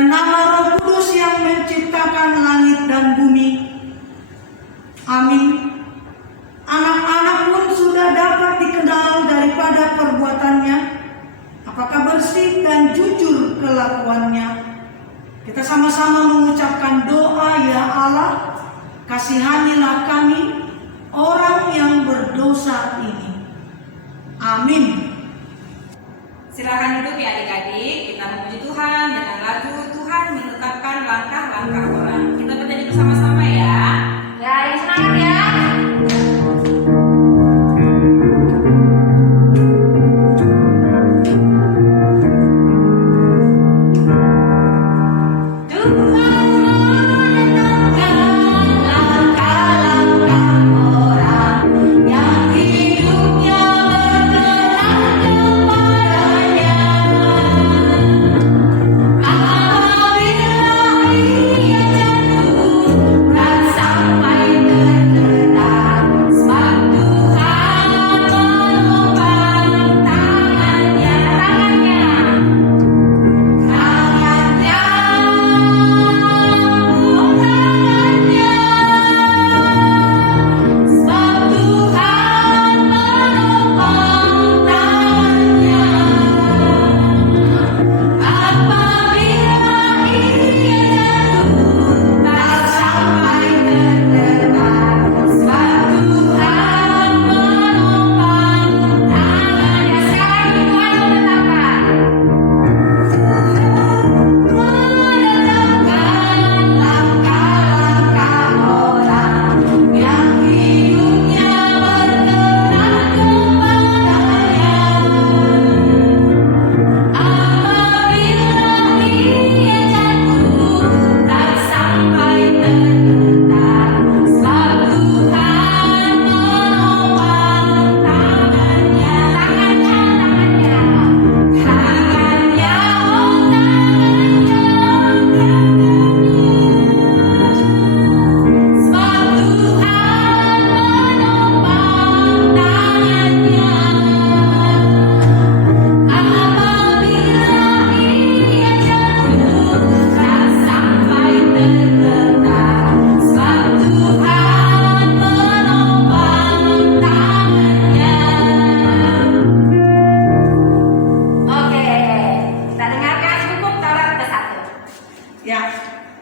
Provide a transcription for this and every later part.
dan nama Roh Kudus yang menciptakan langit dan bumi. Amin. Anak-anak pun sudah dapat dikenal daripada perbuatannya, apakah bersih dan jujur kelakuannya. Kita sama-sama mengucapkan doa, ya Allah, kasihanilah kami, orang yang berdosa ini. Amin. Silakan duduk ya adik-adik, kita memuji Tuhan dengan lagu Tuhan menetapkan langkah-langkah orang. Kita bernyanyi bersama-sama ya. Ya, yang semangat ya.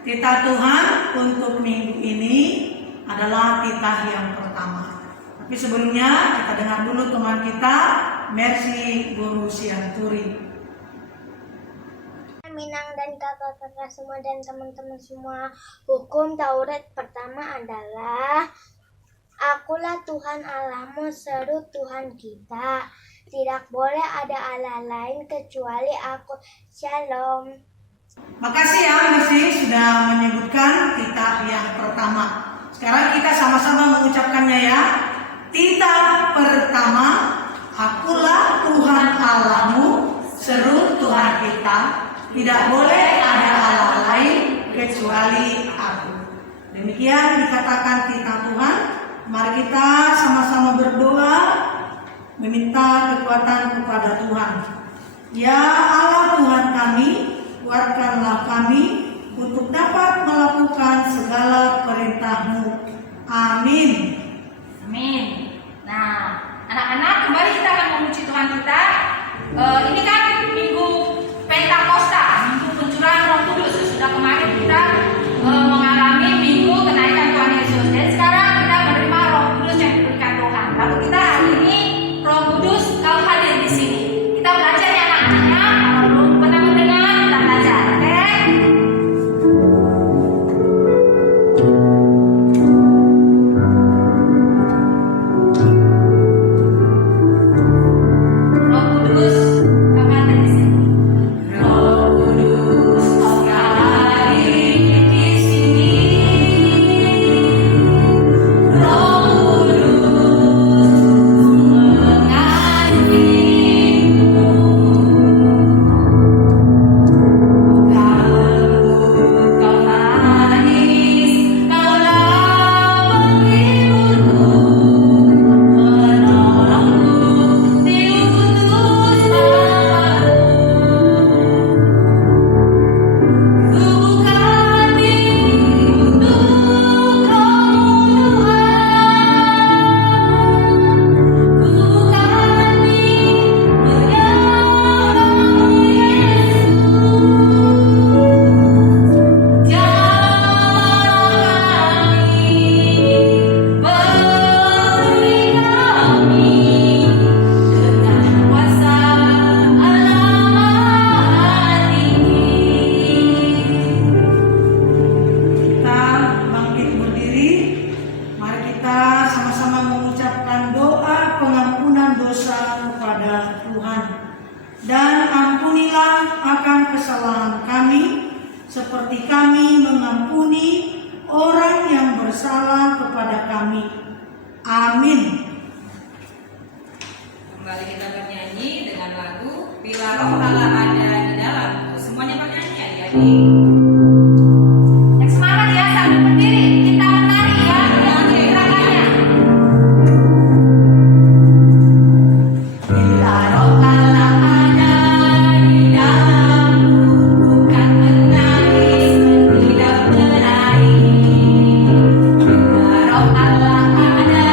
Titah Tuhan untuk minggu ini adalah titah yang pertama. Tapi sebelumnya kita dengar dulu teman kita, Mercy Guru Sianturi. Minang dan kakak-kakak semua dan teman-teman semua, hukum Taurat pertama adalah Akulah Tuhan Allahmu, seru Tuhan kita. Tidak boleh ada Allah lain kecuali Aku. Shalom. Makasih ya Mercy sudah menyebutkan titah yang pertama. Sekarang kita sama-sama mengucapkannya ya. Titah pertama, Akulah Tuhan Allahmu, seru Tuhan kita. Tidak boleh ada Allah lain kecuali Aku. Demikian dikatakan titah Tuhan. Mari kita sama-sama berdoa, meminta kekuatan kepada Tuhan. Ya Allah Tuhan kami, kuatkanlah kami untuk dapat melakukan segala perintah-Mu. Amin. Amin. Nah, anak-anak, kembali kita akan memuji Tuhan kita. Ini kan minggu Pentakosta, minggu pencurahan Roh Kudus. Sudah kemarin kita mengalami minggu kenaikan Tuhan Yesus. Dan sekarang kita menerima Roh Kudus yang diberikan Tuhan. Lalu kita hari ini Roh Kudus kau hadir di sini. Kita belajar ya anak-anaknya. Kalau belum pernah mendengar, kita belajar. Oke? Roh Kudus akan seperti kami mengampuni orang yang bersalah kepada kami. Amin. Kembali kita bernyanyi dengan lagu Bila Roh Allah Ada di Dalamku. Semuanya bernyanyi adik-adik. Yang semangat ya, sambil berdiri kita menari ya dengan gerakannya. Bila Roh Allah ada di dalamku, bukan menangis, tidak menari. Bila Roh Allah ada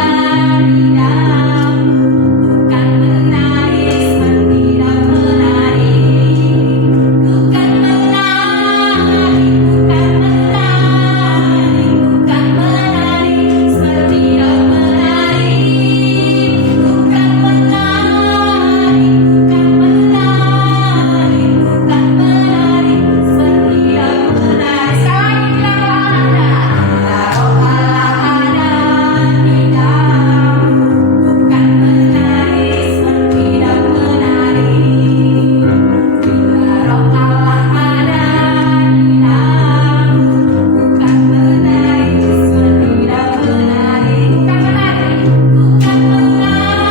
di dalamku, bukan menangis, tidak menari. Bukan menari, bukan menari, bukan menari, tidak menari. Bukan menari, bukan menari, bukan menari, tidak menari. Sekali bila Roh Allah ada di dalamku, bukan menangis, tidak menari. Bila Roh Allah ada di dalamku, bukan menangis, tidak menari. Bukan menari,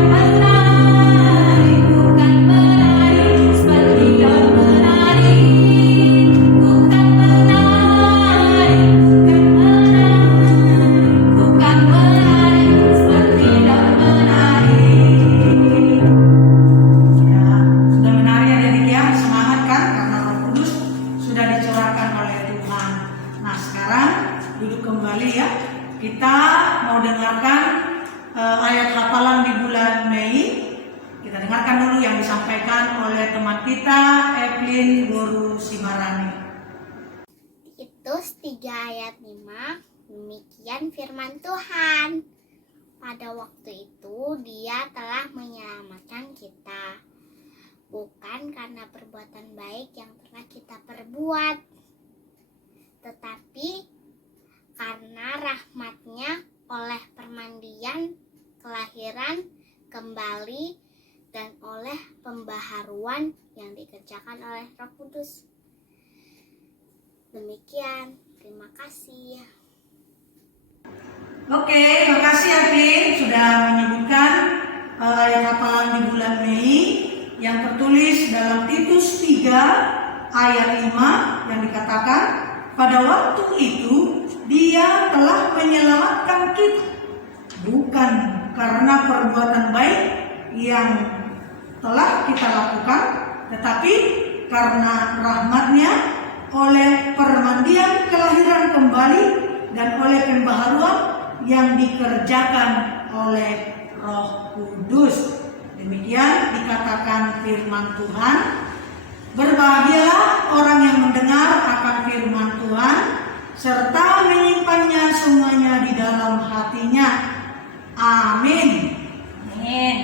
bukan menari, bukan menari, bukan menari, tidak menari. Bukan menari, bukan menari, bukan menari, tidak menari. Ya, sudah menari adik-adik ya, semangat kan karena Roh Kudus sudah dicurahkan oleh Tuhan. Nah, sekarang duduk kembali ya. Kita mau dengarkan ayat hafalan di bulan Mei. Kita dengarkan dulu yang disampaikan oleh teman kita Evelyn Guru Simarani. Titus 3 ayat 5, demikian firman Tuhan. Pada waktu itu Dia telah menyelamatkan kita, bukan karena perbuatan baik yang telah kita perbuat, tetapi karena rahmat-Nya oleh permandian kelahiran kembali dan oleh pembaharuan yang dikerjakan oleh Roh Kudus. Demikian, terima kasih. Oke, makasih Evelyn sudah menyebutkan ayat hafalan di bulan Mei yang tertulis dalam Titus 3 ayat 5 yang dikatakan, pada waktu itu Dia telah menyelamatkan kita, bukan karena perbuatan baik yang telah kita lakukan, tetapi karena rahmat-Nya oleh permandian kelahiran kembali dan oleh pembaharuan yang dikerjakan oleh Roh Kudus. Demikian dikatakan firman Tuhan. Berbahagialah orang yang mendengar akan firman Tuhan serta menyimpannya semuanya di dalam hatinya. Amin. Amin.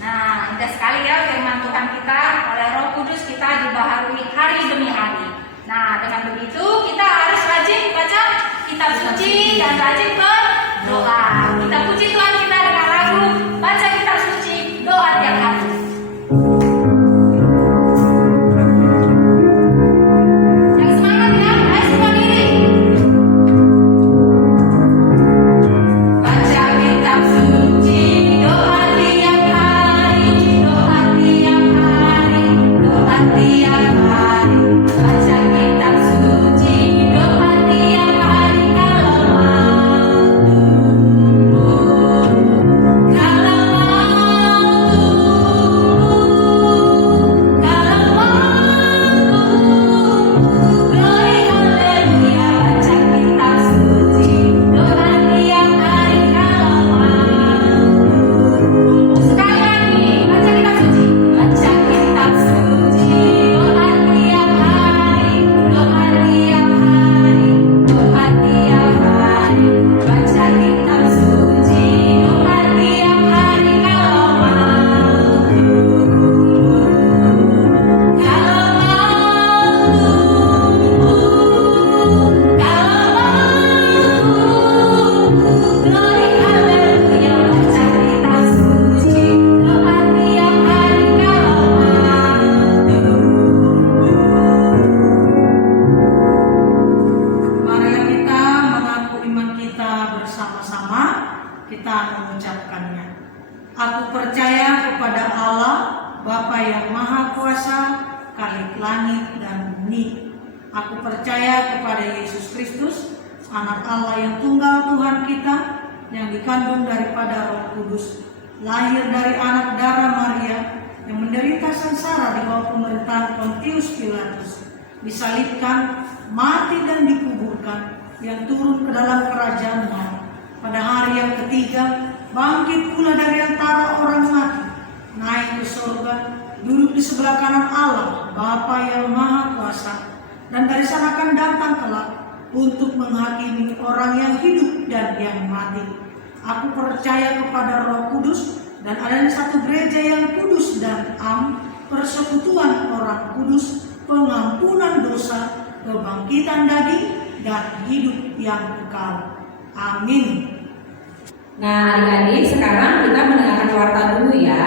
Nah, indah sekali ya firman Tuhan kita, oleh Roh Kudus kita dibaharui hari demi hari. Nah, dengan begitu kita harus rajin baca kitab suci dan rajin berdoa. Kita puji Tuhan kita dengan lagu baca kitab suci, doa tiap hari. Yang semangat ya, ayo semua diri. Baca kitab suci, doa tiap hari, doa tiap hari, doa tiap hari. Baca kitab suci, doa tiap hari kalau mau. dan bumi. Aku percaya kepada Yesus Kristus, Anak Allah yang tunggal Tuhan kita, yang dikandung daripada Roh Kudus, lahir dari anak darah Maria, yang menderita sengsara di bawah pemerintahan Pontius Pilatus, disalibkan, mati dan dikuburkan, yang turun ke dalam kerajaan maut. Pada hari yang ketiga, bangkit pula dari antara orang mati, naik ke surga, duduk di sebelah kanan Allah, Bapa yang Maha Kuasa, dan dari sana akan datang kelak untuk menghakimi orang yang hidup dan yang mati. Aku percaya kepada Roh Kudus dan adanya satu gereja yang kudus dan am, persekutuan orang kudus, pengampunan dosa, kebangkitan daging, dan hidup yang kekal. Amin. Nah, adik-adik, sekarang kita mendengarkan warta dulu ya.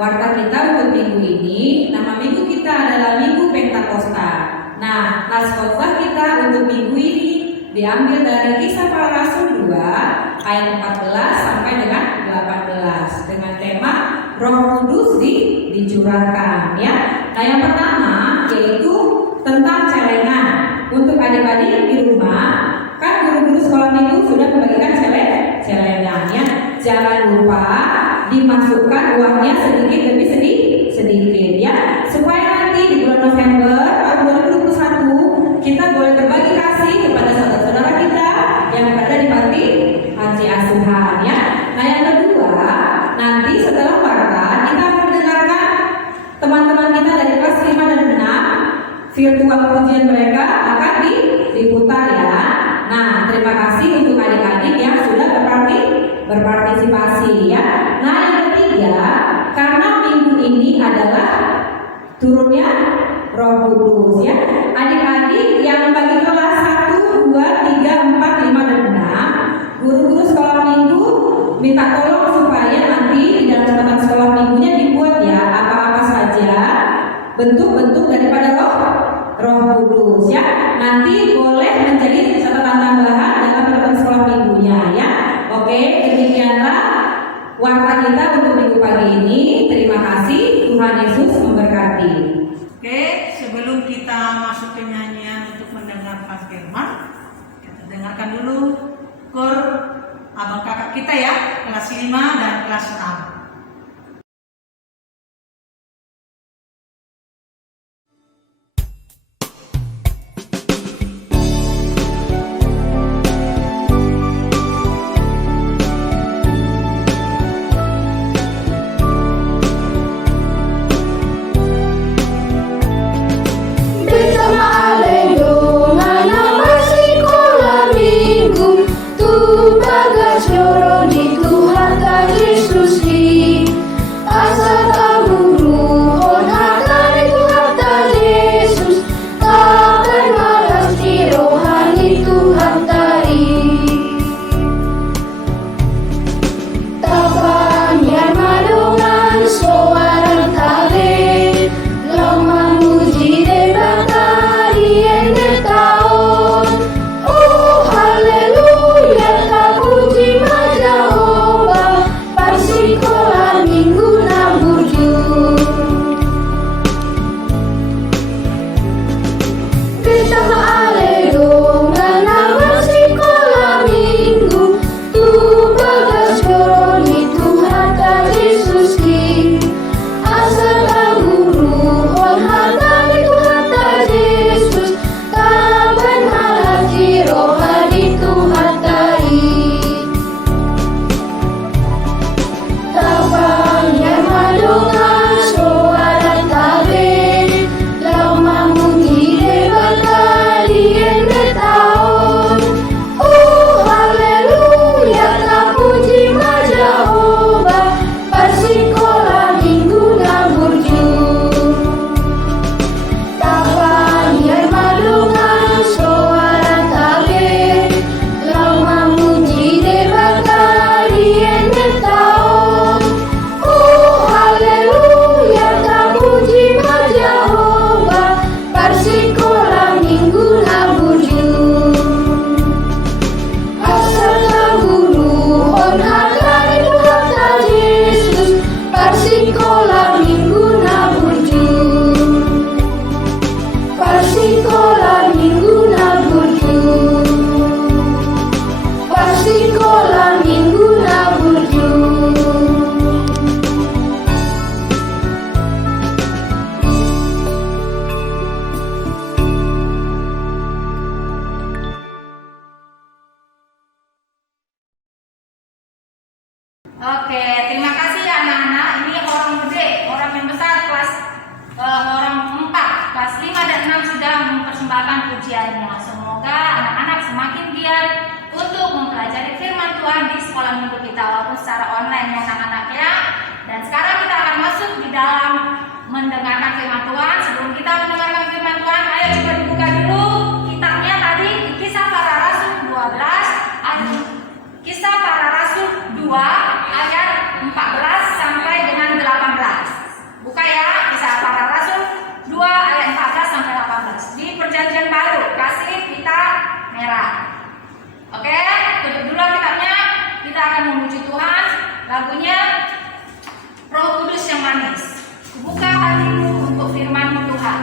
Warta kita untuk minggu ini, nama minggu kita adalah Minggu Pentakosta. Nah, naskah kita untuk minggu ini diambil dari Kisah Para Rasul 2 ayat 14 sampai dengan 18 dengan tema Roh Kudus dicurahkan ya. Nah, yang pertama yaitu tentang celengan. Untuk adik-adik di rumah, kan guru-guru sekolah minggu sudah membagikan celengan ya. Jangan lupa dimasukkan uangnya sedikit demi sedikit ya, supaya nanti di bulan November tahun 2021 kita boleh berbagi kasih kepada saudara-saudara kita yang berada di panti asuhan ya. Nah, yang kedua, nanti setelah warta kita akan mendengarkan teman-teman kita dari kelas 5 dan 6, virtual pujian mereka akan diputar ya. Nah, terima kasih untuk adik-adik yang sudah berpartisipasi ya. Nah, yang ketiga, karena minggu ini adalah turunnya Roh Kudus ya. Adik-adik yang bagi kelas 1, 2, 3, 4, 5, dan 6, guru-guru sekolah minggu minta tolong supaya nanti di dalam catatan sekolah minggunya dibuat ya apa-apa saja bentuk-bentuk daripada Roh Kudus ya. Nanti boleh menjadi catatan tambahan dalam catatan sekolah minggunya ya. Oke, demikianlah warta kita untuk minggu pagi ini. Terima kasih, Tuhan Yesus memberkati. Oke, sebelum kita masuk ke nyanyian untuk mendengarkan firman, kita dengarkan dulu kor abang kakak kita ya, kelas 5 dan kelas 6. Tu pagas lloro di Tuhan Yesus. sekolah minggu na burju, pas sekolah minggu na burju. Oke, terima kasih ya anak-anak. Ini orang gede, orang yang besar kelas orang 4, kelas 5 dan 6 sudah mempersembahkan pujiannya. Semoga anak-anak semakin giat untuk mempelajari firman Tuhan di sekolah minggu kita walaupun secara online ya anak-anak ya. Dan sekarang kita akan masuk di dalam mendengarkan firman Tuhan. Sebelum kita mendengarkan firman Tuhan, ayo coba dibuka dulu kitabnya tadi di Kisah Para Rasul 12 Kisah Para Rasul 2 ayat 14 sampai dengan 18. Buka ya, Kisah Para Rasul 2 ayat 14 sampai 18. Di Perjanjian Baru, kasih pita merah. Oke, tutup dulu kitabnya. Kita akan memuji Tuhan. Lagunya Roh Kudus yang manis. Buka hatimu untuk firman Tuhan.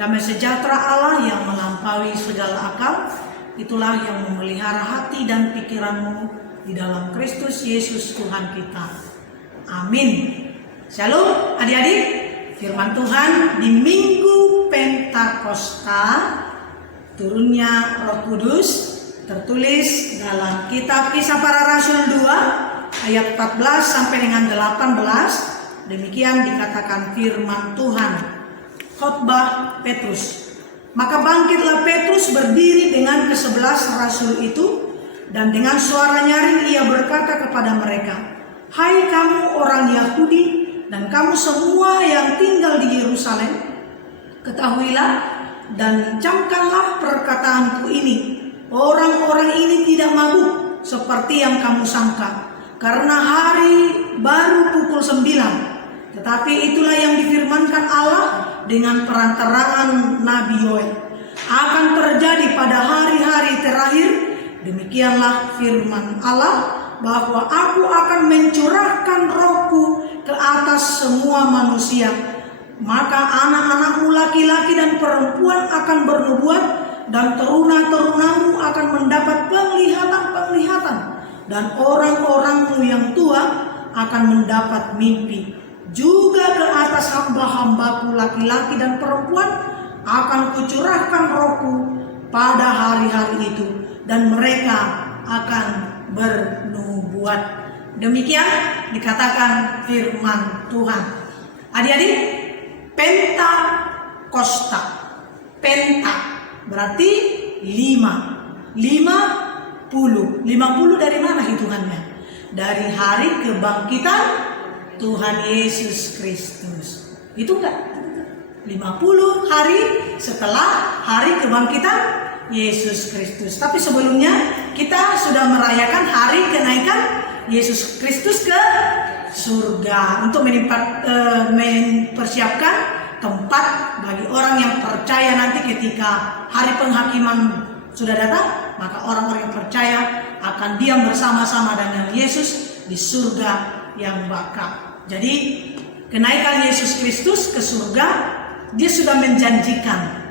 Damai sejahtera Allah yang melampaui segala akal, itulah yang memelihara hati dan pikiranmu di dalam Kristus Yesus Tuhan kita. Amin. Shalom adik-adik, firman Tuhan di Minggu Pentakosta, turunnya Roh Kudus, tertulis dalam kitab Kisah Para Rasul 2 ayat 14 sampai dengan 18. Demikian dikatakan firman Tuhan. Khotbah Petrus. Maka bangkitlah Petrus berdiri dengan ke-11 rasul itu, dan dengan suara nyaring ia berkata kepada mereka, "Hai kamu orang Yahudi dan kamu semua yang tinggal di Yerusalem, ketahuilah dan camkanlah perkataanku ini. Orang-orang ini tidak mabuk seperti yang kamu sangka, karena hari baru pukul 9. Tetapi itulah yang difirmankan Allah dengan perantaraan Nabi Yoel. Akan terjadi pada hari-hari terakhir Demikianlah firman Allah, bahwa aku akan mencurahkan rohku ke atas semua manusia. Maka anak-anakmu laki-laki dan perempuan akan bernubuat, dan teruna-terunamu akan mendapat penglihatan-penglihatan, dan orang-orangmu yang tua akan mendapat mimpi. Juga ke atas hamba-hambaku laki-laki dan perempuan akan kucurahkan rohku pada hari-hari itu, dan mereka akan bernubuat. Demikian dikatakan firman Tuhan. Adik-adik, Pentakosta. Penta berarti 50. 50 dari mana hitungannya? Dari hari kebangkitan Tuhan Yesus Kristus. Itu enggak? 50 hari setelah hari kebangkitan Yesus Kristus. Tapi sebelumnya kita sudah merayakan hari kenaikan Yesus Kristus ke surga untuk mempersiapkan tempat bagi orang yang percaya nanti ketika hari penghakiman sudah datang, maka orang-orang yang percaya akan diam bersama-sama dengan Yesus di surga yang bakal. Jadi kenaikan Yesus Kristus ke surga, dia sudah menjanjikan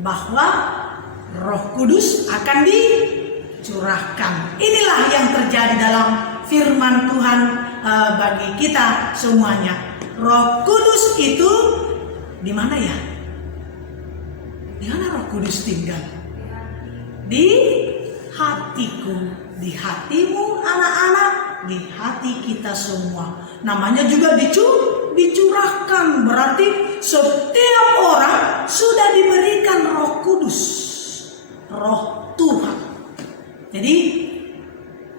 bahwa Roh Kudus akan dicurahkan. Inilah yang terjadi dalam firman Tuhan bagi kita semuanya. Roh Kudus itu di mana ya? Di mana Roh Kudus tinggal? Di hatiku, di hatimu anak-anak, di hati kita semua. Namanya juga dicurahkan, berarti setiap orang sudah diberikan Roh Kudus, Roh Tuhan. Jadi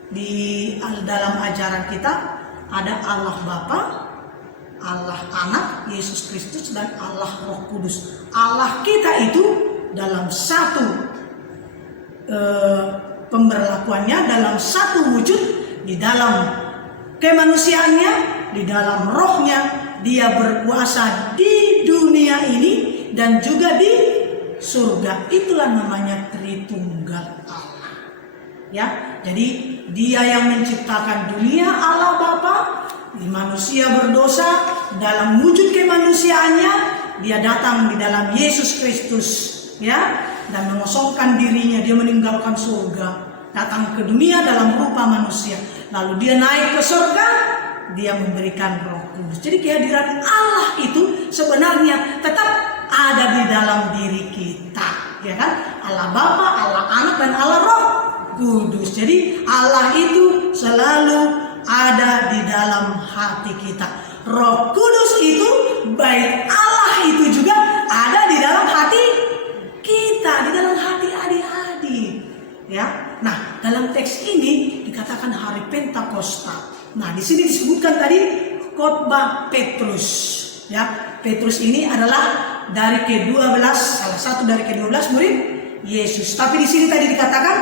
di dalam ajaran kita ada Allah Bapa, Allah Anak, Yesus Kristus, dan Allah Roh Kudus. Allah kita itu dalam satu pemberlakuannya, dalam satu wujud, di dalam kemanusiaannya, di dalam rohnya, dia berkuasa di dunia ini dan juga di surga. Itulah namanya Tritunggal Allah. Ya, jadi dia yang menciptakan dunia, Allah Bapa, manusia berdosa, dalam wujud kemanusiaannya dia datang di dalam Yesus Kristus, ya, dan mengosongkan dirinya. Dia meninggalkan surga, datang ke dunia dalam rupa manusia, lalu dia naik ke surga, dia memberikan Roh Kudus. Jadi kehadiran Allah itu sebenarnya tetap ada di dalam diri kita, ya kan? Allah Bapa, Allah Anak, dan Allah Roh Kudus. Jadi Allah itu selalu ada di dalam hati kita. Roh Kudus itu, baik Allah itu juga ada di dalam hati kita, di dalam hati adik-adik, ya. Nah, dalam teks ini dikatakan hari Pentakosta. Nah, di sini disebutkan tadi khotbah Petrus, ya. Petrus ini adalah dari ke-12, salah satu dari ke-12 murid Yesus. Tapi di sini tadi dikatakan,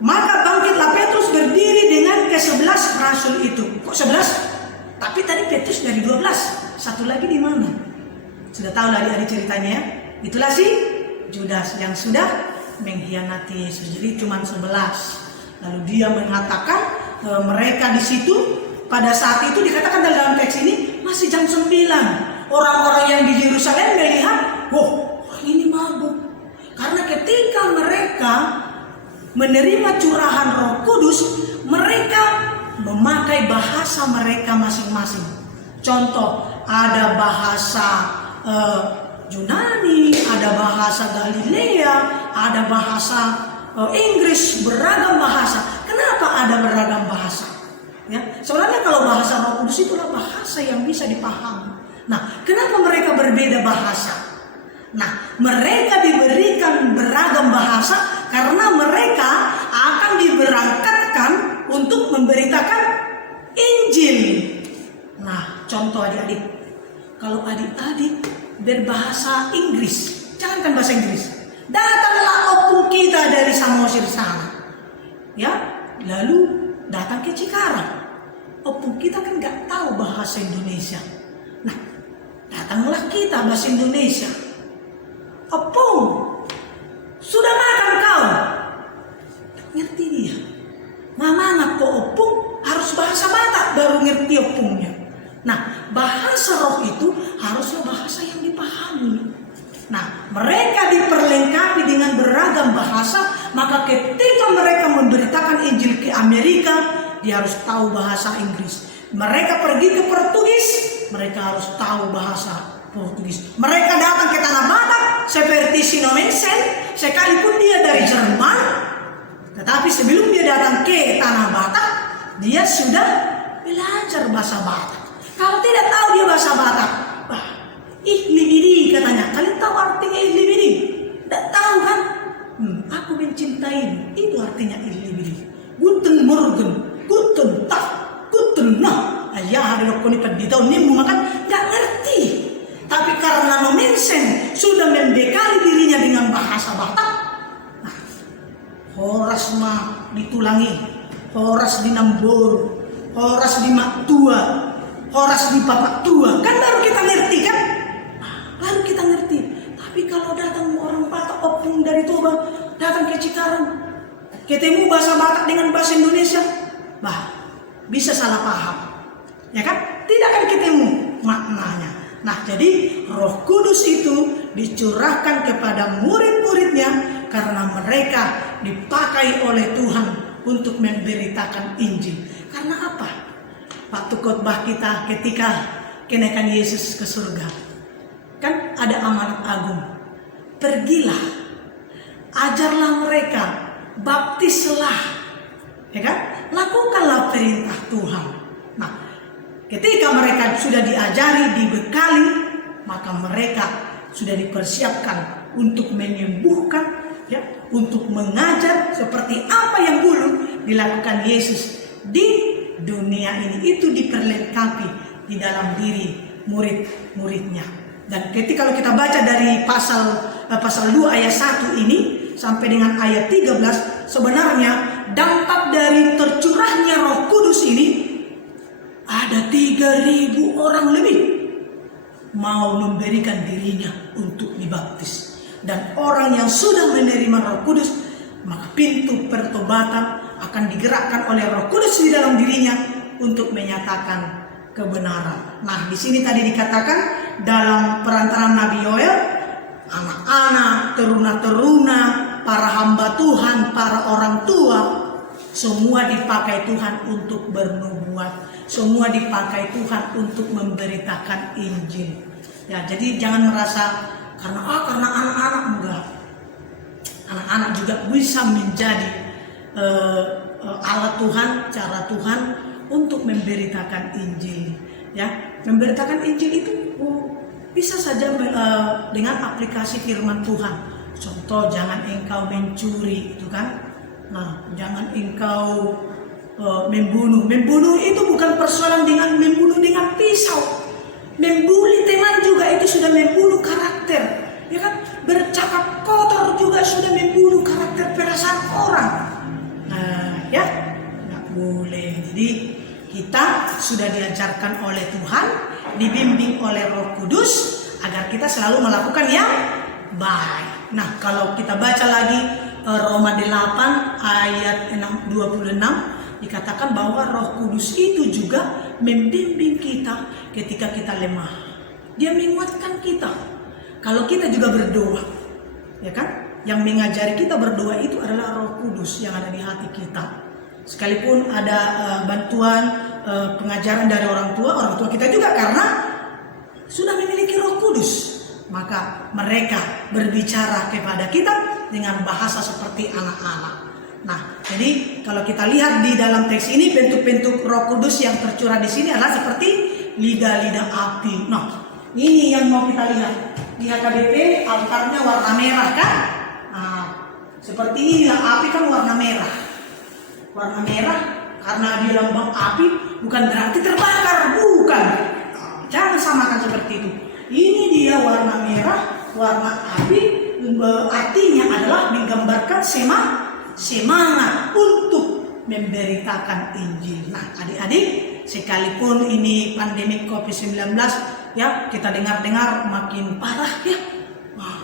maka bangkitlah Petrus berdiri dengan ke-11 rasul itu. Kok 11? Tapi tadi Petrus dari 12. Satu lagi di mana? Sudah tahu lah adik-adik ceritanya ya. Itulah si Judas yang sudah mengkhianati Yesus. Jadi cuma 11. Lalu dia mengatakan mereka di situ pada saat itu dikatakan dalam teks ini masih jam 9. Orang-orang yang di Yerusalem melihat, wow, ini mabuk. Karena ketika mereka menerima curahan Roh Kudus, mereka memakai bahasa mereka masing-masing. Contoh, ada bahasa Yunani, ada bahasa Galilea, ada bahasa Inggris, beragam bahasa. Kenapa ada beragam bahasa? Ya, sebenarnya kalau bahasa Roh Kudus itulah bahasa yang bisa dipahami. Nah, kenapa mereka berbeda bahasa? Nah, mereka diberikan beragam bahasa karena mereka akan diberangkatkan untuk memberitakan Injil. Nah, contoh adik-adik, kalau adik-adik berbahasa Inggris, jangankan bahasa Inggris, datanglah opung kita dari Samosir sana, ya, lalu datang ke Cikarang. Opung kita kan nggak tahu bahasa Indonesia. Nah, datanglah kita bahasa ngerti dia. Mamana po opung harus bahasa Batak baru ngerti opungnya. Nah, bahasa roh itu harusnya bahasa yang dipahami. Nah, mereka diperlengkapi dengan beragam bahasa, maka ketika mereka memberitakan Injil ke Amerika, dia harus tahu bahasa Inggris. Mereka pergi ke Portugis, mereka harus tahu bahasa Portugis. Mereka datang ke tanah Batak seperti Sino Mensen, sekalipun dia dari Jerman, tetapi sebelum dia datang ke tanah Batak, dia sudah belajar bahasa Batak. Kalau tidak tahu dia bahasa Batak, ihlibidi katanya. Kalian tahu artinya ihlibidi? Tidak tahu kan? Aku mencintai. Itu artinya ihlibidi. Guten Morgen, guten Tag, guten Nacht. Ayah ada lokoni di tahun ini makan nggak ngerti. Tapi karena no mensen sudah membekali dirinya dengan bahasa Batak. Nah, horas mah ditulangi, horas di Nambor, horas di Mak Tua, horas di Bapak Tua. Kan baru kita ngerti kan? Baru kita ngerti. Tapi kalau datang orang Batak opung dari Toba, datang ke Cikarang, ketemu bahasa Batak dengan bahasa Indonesia, bisa salah paham, ya kan? Tidak akan ketemu maknanya. Nah, jadi Roh Kudus itu dicurahkan kepada murid-muridnya karena mereka dipakai oleh Tuhan untuk memberitakan Injil. Karena apa? Waktu khotbah kita ketika kenaikan Yesus ke surga, kan ada amanat agung. Pergilah, ajarlah mereka, baptislah, ya kan? Lakukanlah perintah Tuhan. Nah, ketika mereka sudah diajari, dibekali, maka mereka sudah dipersiapkan untuk menyembuhkan, ya, untuk mengajar seperti apa yang dulu dilakukan Yesus di dunia ini. Itu diperlengkapi di dalam diri murid-muridnya. Dan ketika kalau kita baca dari pasal 2 ayat 1 ini sampai dengan ayat 13, sebenarnya dampak dari tercurahnya Roh Kudus ini ada 3.000 orang lebih mau memberikan dirinya untuk dibaptis. Dan orang yang sudah menerima Roh Kudus, maka pintu pertobatan akan digerakkan oleh Roh Kudus di dalam dirinya untuk menyatakan kebenaran. Nah, di sini tadi dikatakan dalam perantaraan Nabi Yoel, anak-anak, teruna-teruna, para hamba Tuhan, para orang tua, semua dipakai Tuhan untuk bernubuat, semua dipakai Tuhan untuk memberitakan Injil. Ya, jadi jangan merasa karena anak-anak enggak. Anak-anak juga bisa menjadi alat Tuhan, cara Tuhan untuk memberitakan Injil. Ya, memberitakan Injil itu bisa saja dengan aplikasi firman Tuhan. Contoh, jangan engkau mencuri, itu kan. Nah, jangan engkau membunuh. Membunuh itu bukan persoalan dengan membunuh dengan pisau. Membuli teman juga itu sudah membunuh karakter, ya kan? Bercakap kotor juga sudah membunuh karakter perasaan orang. Nah, ya, nggak boleh. Jadi kita sudah diajarkan oleh Tuhan, dibimbing oleh Roh Kudus agar kita selalu melakukan yang baik. Nah, kalau kita baca lagi Roma 8 ayat 26 dikatakan bahwa Roh Kudus itu juga membimbing kita ketika kita lemah. Dia menguatkan kita. Kalau kita juga berdoa, ya kan? Yang mengajari kita berdoa itu adalah Roh Kudus yang ada di hati kita. Sekalipun ada bantuan pengajaran dari orang tua kita juga karena sudah memiliki Roh Kudus, maka mereka berbicara kepada kita dengan bahasa seperti anak-anak. Nah, jadi kalau kita lihat di dalam teks ini, bentuk-bentuk Roh Kudus yang tercurah di sini adalah seperti lidah-lidah api. Nah, ini yang mau kita lihat. Di HKBP altarnya warna merah kan? Nah, seperti inilah api kan warna merah. Warna merah karena dia lambang api bukan berarti terbakar, bukan. Jangan samakan seperti itu. Ini dia warna merah, warna api, artinya adalah menggambarkan semangat untuk memberitakan Injil. Nah, adik-adik, sekalipun ini pandemi COVID-19, ya, kita dengar-dengar makin parah, ya. Wah,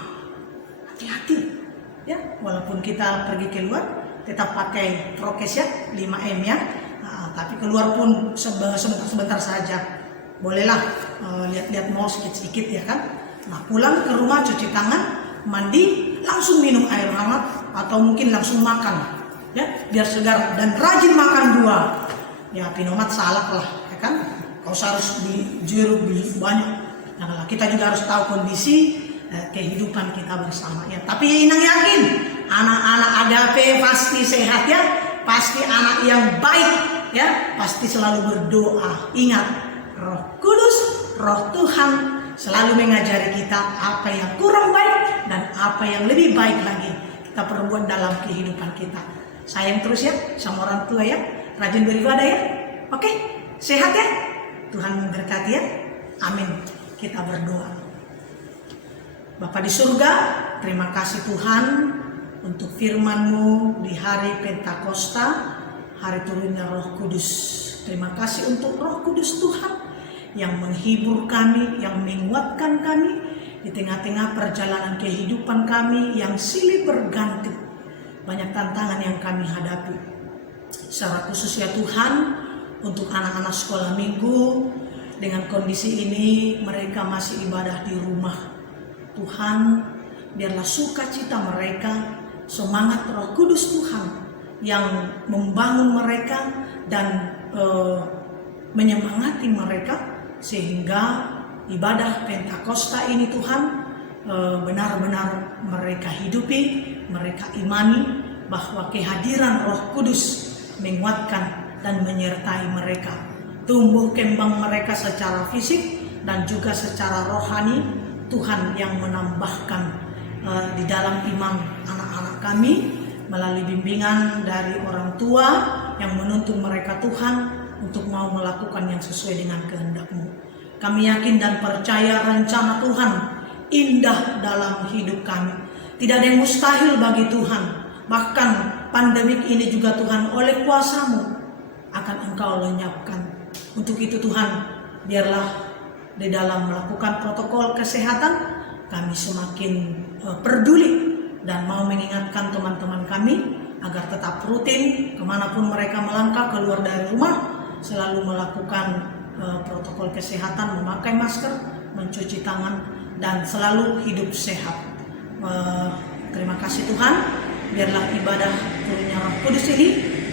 hati-hati, ya. Walaupun kita pergi keluar, tetap pakai prokes ya, 5M ya. Tapi keluar pun sebentar saja. Bolehlah lihat-lihat mall sedikit-sedikit ya kan. Nah, pulang ke rumah cuci tangan, mandi, langsung minum air hangat atau mungkin langsung makan ya, biar segar, dan rajin makan buah. Ya, pinomat salak lah ya kan. Kau harus beli jeruk, beli banyak. Nah, kita juga harus tahu kondisi kehidupan kita bersama ya. Tapi Inang yakin anak-anak Agape pasti sehat ya, pasti anak yang baik ya, pasti selalu berdoa. Ingat, Roh Kudus, Roh Tuhan selalu mengajari kita apa yang kurang baik dan apa yang lebih baik lagi kita perbuat dalam kehidupan kita. Sayang terus ya sama orang tua ya, rajin beribadah ya. Oke, sehat ya, Tuhan memberkati ya, amin. Kita berdoa. Bapa di surga, terima kasih Tuhan untuk firman-Mu di hari Pentakosta, hari turunnya Roh Kudus. Terima kasih untuk Roh Kudus Tuhan yang menghibur kami, yang menguatkan kami di tengah-tengah perjalanan kehidupan kami yang silih berganti. Banyak tantangan yang kami hadapi. Secara khusus ya Tuhan, untuk anak-anak sekolah minggu, dengan kondisi ini mereka masih ibadah di rumah. Tuhan, biarlah sukacita mereka, semangat Roh Kudus Tuhan yang membangun mereka dan menyemangati mereka, sehingga ibadah Pentakosta ini Tuhan benar-benar mereka hidupi, mereka imani bahwa kehadiran Roh Kudus menguatkan dan menyertai mereka. Tumbuh kembang mereka secara fisik dan juga secara rohani. Tuhan yang menambahkan di dalam iman anak-anak kami melalui bimbingan dari orang tua yang menuntun mereka Tuhan untuk mau melakukan yang sesuai dengan kehendak-Mu. Kami yakin dan percaya rencana Tuhan indah dalam hidup kami. Tidak ada yang mustahil bagi Tuhan. Bahkan pandemik ini juga Tuhan oleh kuasa-Mu akan Engkau lenyapkan. Untuk itu Tuhan, biarlah di dalam melakukan protokol kesehatan kami semakin peduli dan mau mengingatkan teman-teman kami agar tetap rutin kemanapun mereka melangkah keluar dari rumah, selalu melakukan protokol kesehatan, memakai masker, mencuci tangan, dan selalu hidup sehat. Terima kasih Tuhan, biarlah ibadah turunnya Roh Kudus ini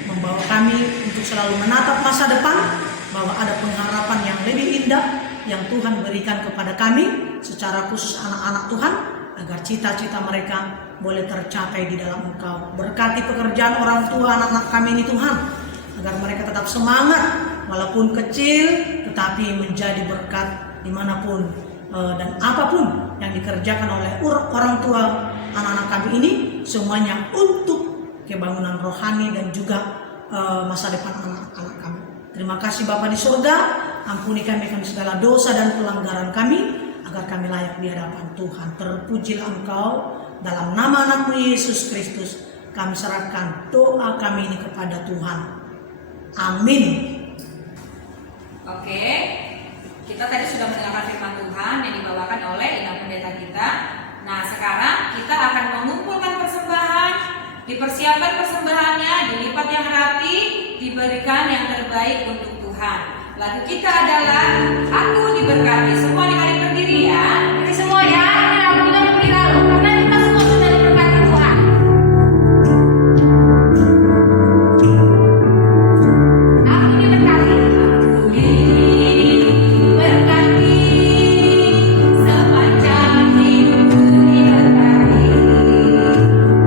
membawa kami untuk selalu menatap masa depan, bahwa ada pengharapan yang lebih indah yang Tuhan berikan kepada kami, secara khusus anak-anak Tuhan, agar cita-cita mereka boleh tercapai di dalam Engkau. Berkati pekerjaan orang tua anak-anak kami ini Tuhan, agar mereka tetap semangat, walaupun kecil, tetapi menjadi berkat dimanapun dan apapun yang dikerjakan oleh orang tua anak-anak kami ini, semuanya untuk kebangunan rohani dan juga masa depan anak-anak kami. Terima kasih Bapa di surga, ampuni kami akan segala dosa dan pelanggaran kami, agar kami layak di hadapan Tuhan. Terpujilah Engkau, dalam nama anak-Mu Yesus Kristus, kami serahkan doa kami ini kepada Tuhan. Amin. Oke, kita tadi sudah mendengarkan firman Tuhan yang dibawakan oleh Inang Pendeta kita. Nah, sekarang kita akan mengumpulkan persembahan, dipersiapkan persembahannya, dilipat yang rapi, diberikan yang terbaik untuk Tuhan. Lagu kita adalah Aku Diberkati. Semua dikali berdiri ya. Jadi semua ya, ini lagunya lebih lalu karena kita semua sudah diberkati Tuhan. Aku diberkati. Aku diberkati sepanjang hidupku diberkati.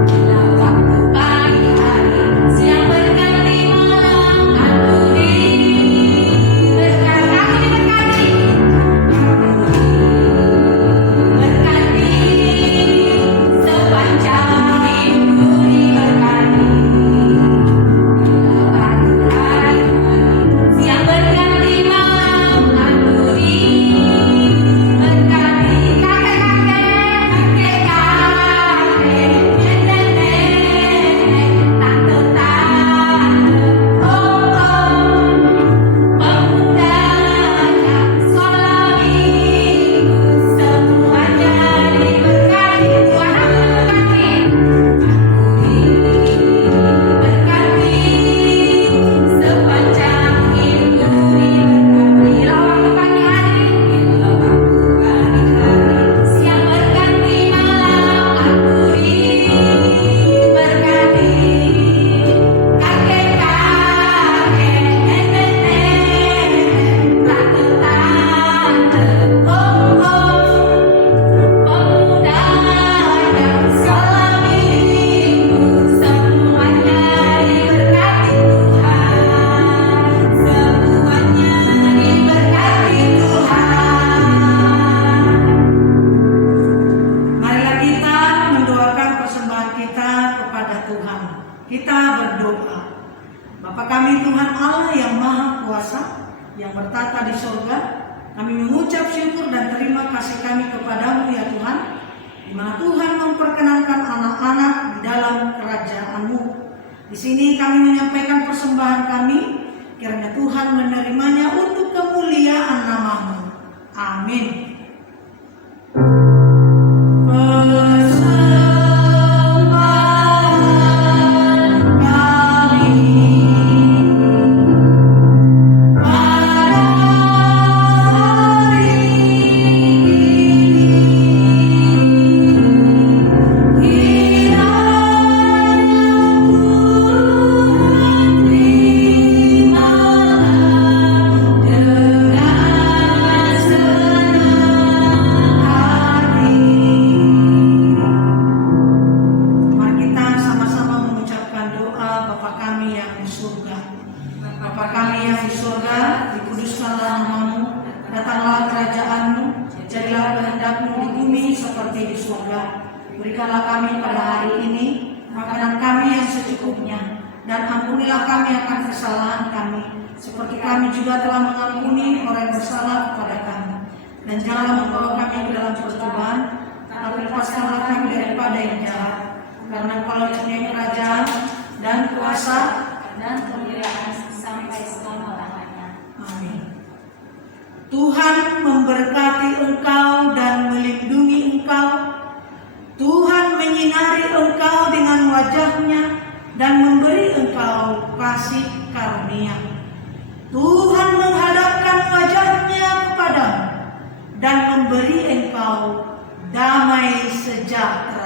Bila waktu pagi hari, siang berganti malam, aku diberkati. Aku diberkati. Bapa kami Tuhan Allah yang Maha Kuasa, yang bertata di surga, kami mengucap syukur dan terima kasih kami kepadamu ya Tuhan, di mana Tuhan memperkenankan anak-anak di dalam kerajaan-Mu. Di sini kami menyampaikan persembahan kami, kiranya Tuhan menerimanya untuk kemuliaan nama-Mu. Amin. Berikanlah kami pada hari ini makanan kami yang secukupnya, dan ampunilah kami akan kesalahan kami, seperti kami juga telah mengampuni orang yang bersalah kepada kami. Dan janganlah membawa kami ke dalam percobaan, tapi lepaskanlah kami daripada yang jahat. Karena Engkau punya kerajaan dan kuasa dan kemuliaan sampai selama-lamanya. Amin. Tuhan memberkati engkau dan melindungi engkau. Tuhan menyinari engkau dengan wajah-Nya dan memberi engkau kasih karunia. Tuhan menghadapkan wajah-Nya kepadamu dan memberi engkau damai sejahtera.